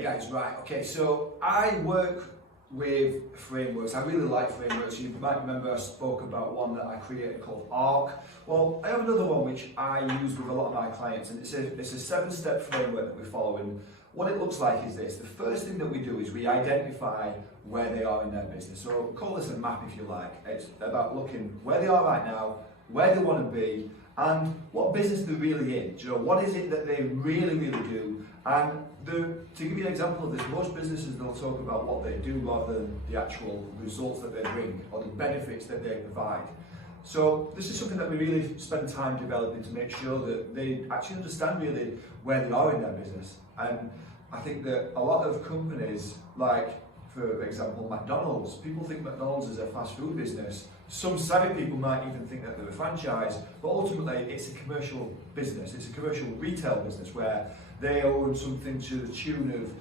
Hey guys, right, okay, so I work with frameworks. I really like frameworks. You might remember I spoke about one that I created called ARC. Well, I have another one which I use with a lot of my clients, and it's a 7-step framework that we follow. And what it looks like is this. The first thing that we do is we identify where they are in their business. So call this a map if you like. It's about looking where they are right now, where they want to be, and what business they're really in. Do you know, what is it that they really do? And to give you an example of this, most businesses, they'll talk about what they do rather than the actual results that they bring or the benefits that they provide. So this is something that we really spend time developing to make sure that they actually understand really where they are in their business. And I think that a lot of companies, like for example McDonald's, people think McDonald's is a fast food business. Some savvy people might even think that they're a franchise, but ultimately it's a commercial business. It's a commercial retail business where they own something to the tune of,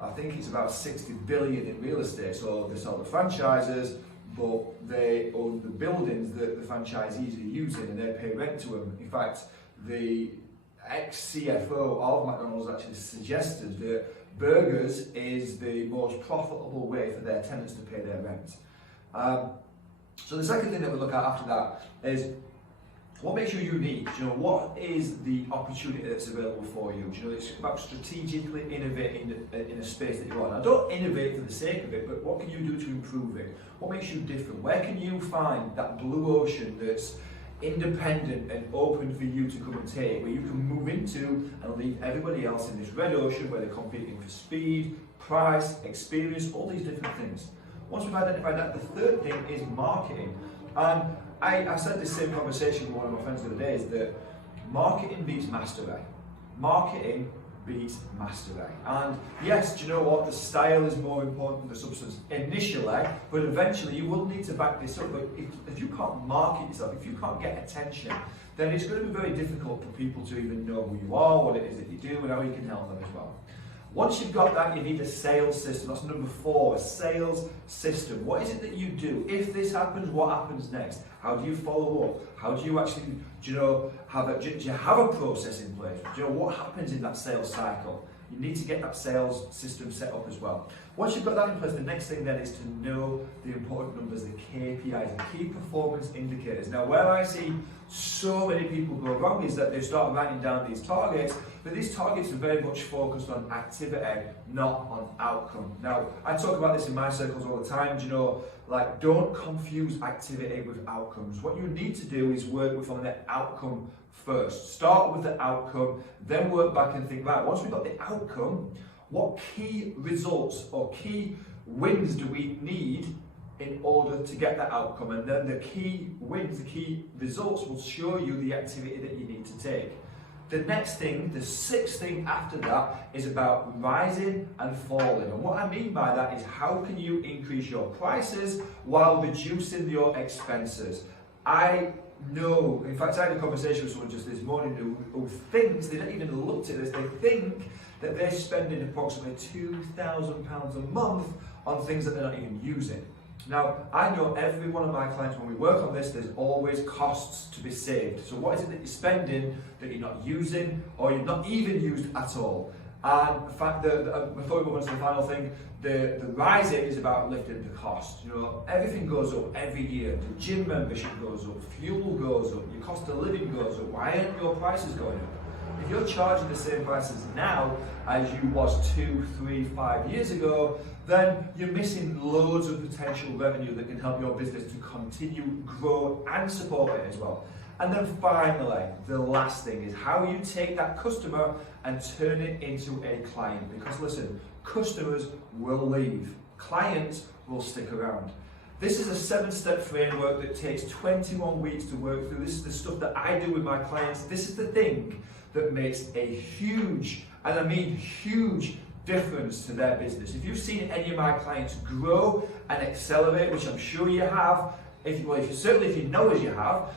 I think it's about 60 billion in real estate. So they sell the franchises, but they own the buildings that the franchisees are using and they pay rent to them. In fact, the ex-CFO of McDonald's actually suggested that burgers is the most profitable way for their tenants to pay their rent. So the second thing that we look at after that is what makes you unique. You know, what is the opportunity that's available for you? You know, it's about strategically innovating in a space that you're on. Now, don't innovate for the sake of it, but what can you do to improve it? What makes you different? Where can you find that blue ocean that's independent and open for you to come and take, where you can move into and leave everybody else in this red ocean where they're competing for speed, price, experience, all these different things. Once we've identified that, the third thing is marketing. And I said this same conversation with one of my friends the other day, is that marketing beats mastery. Marketing beats mastery. And yes, do you know what? The style is more important than the substance initially, but eventually you will need to back this up. But if you can't market yourself, if you can't get attention, then it's going to be very difficult for people to even know who you are, what it is that you do, and how you can help them as well. Once you've got that, you need a sales system. That's number 4, a sales system. What is it that you do? If this happens, what happens next? How do you follow up? How do you actually, do you have a process in place? Do you know what happens in that sales cycle? You need to get that sales system set up as well. Once you've got that in place, the next thing then is to know the important numbers, the KPIs, the key performance indicators. Now, where I see so many people go wrong is that they start writing down these targets, but these targets are very much focused on activity, not on outcome. Now, I talk about this in my circles all the time, you know, like don't confuse activity with outcomes. What you need to do is work with on the outcome first. Start with the outcome, then work back and think, right, once we've got the outcome, what key results or key wins do we need in order to get that outcome? And then the key wins, the key results will show you the activity that you need to take. The next thing, the 6th thing after that, is about rising and falling. And what I mean by that is how can you increase your prices while reducing your expenses? I know, in fact, I had a conversation with someone just this morning who thinks, they don't even look at this, they think that they're spending approximately £2,000 a month on things that they're not even using. Now, I know every one of my clients, when we work on this, there's always costs to be saved. So what is it that you're spending that you're not using or you're not even used at all? And the fact that, before we move on to the final thing, the rising is about lifting the cost. You know, everything goes up every year. The gym membership goes up, fuel goes up, your cost of living goes up. Why aren't your prices going up? If you're charging the same prices now as you was 2, 3, 5 years ago, then you're missing loads of potential revenue that can help your business to continue, grow and support it as well. And then finally, the last thing is how you take that customer and turn it into a client. Because listen, customers will leave, clients will stick around. This is a 7-step framework that takes 21 weeks to work through. This is the stuff that I do with my clients. This is the thing that makes a huge, and I mean huge, difference to their business. If you've seen any of my clients grow and accelerate, which I'm sure you have, certainly if you know as you have,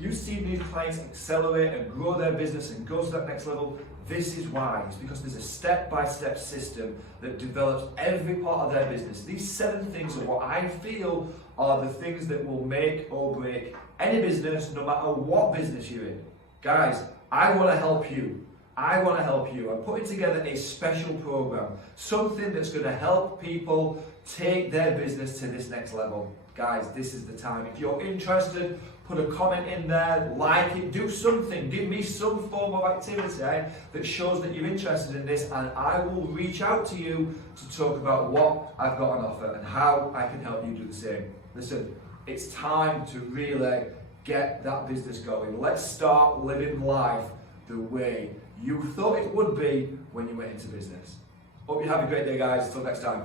you've seen these clients accelerate and grow their business and go to that next level. This is why. It's because there's a step-by-step system that develops every part of their business. These 7 things are what I feel are the things that will make or break any business, no matter what business you're in. Guys, I want to help you. I want to help you. I'm putting together a special program, something that's going to help people take their business to this next level. Guys, this is the time. If you're interested, put a comment in there, like it, do something, give me some form of activity that shows that you're interested in this, and I will reach out to you to talk about what I've got on offer and how I can help you do the same. Listen, it's time to really get that business going. Let's start living life the way you thought it would be when you went into business. Hope you have a great day, guys. Till next time.